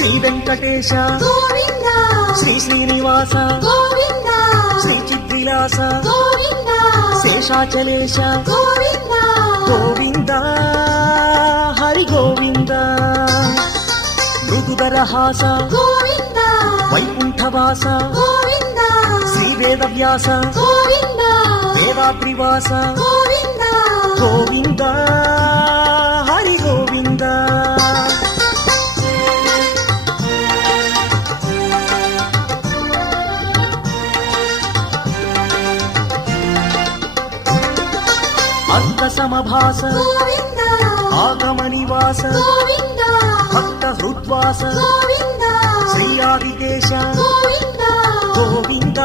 శ్రీ వెంకటేశ గోవింద శ్రీ శ్రీనివాస గోవింద శ్రీ చిద్విలాస గోవింద శేషాచలేశ గోవింద గోవింద హరి గోవింద మృదుదరహాస గోవింద వైకుంఠవాస గోవింద శ్రీ వేదవ్యాస గోవింద వేదాద్రివాస గోవింద గోవింద హరి గోవింద అంత సమభాస గోవింద ఆగమనివాస గోవింద భక్త హృద్వాస గోవింద శ్రీ ఆదికేశ గోవింద గోవింద